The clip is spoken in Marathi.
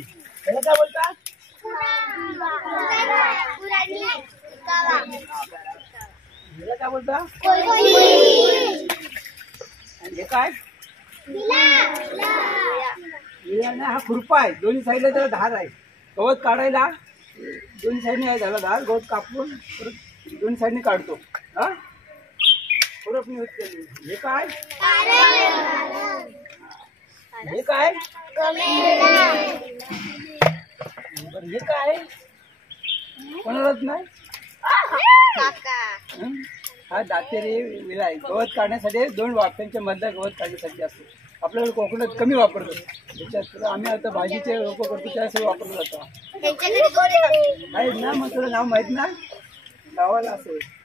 त्याला काय बोलतात? हिला काय बोलतात? हे काय? हा खुरपा आहे. दोन्ही साईडला त्याला धार आहे. गवत काढायला दोन्ही साईडने आहे त्याला धार. गवत कापून परत दोन्ही साईडने काढतो. हा खुरपणी होत. हे काय? हे काय? हे काय? कोणालाच नाही. हा दातेरी विला आहे. गवत काढण्यासाठी दोन वाफ्यांच्या मधला गवत काढण्यासाठी असतो. आपल्याकडे कोकणात कमी वापरतो. त्याच्यात आम्ही आता भाजीचे रोप करतो त्यासाठी वापरलं जातो. आहेत ना? मग तुला नाव माहित ना? गावाला असं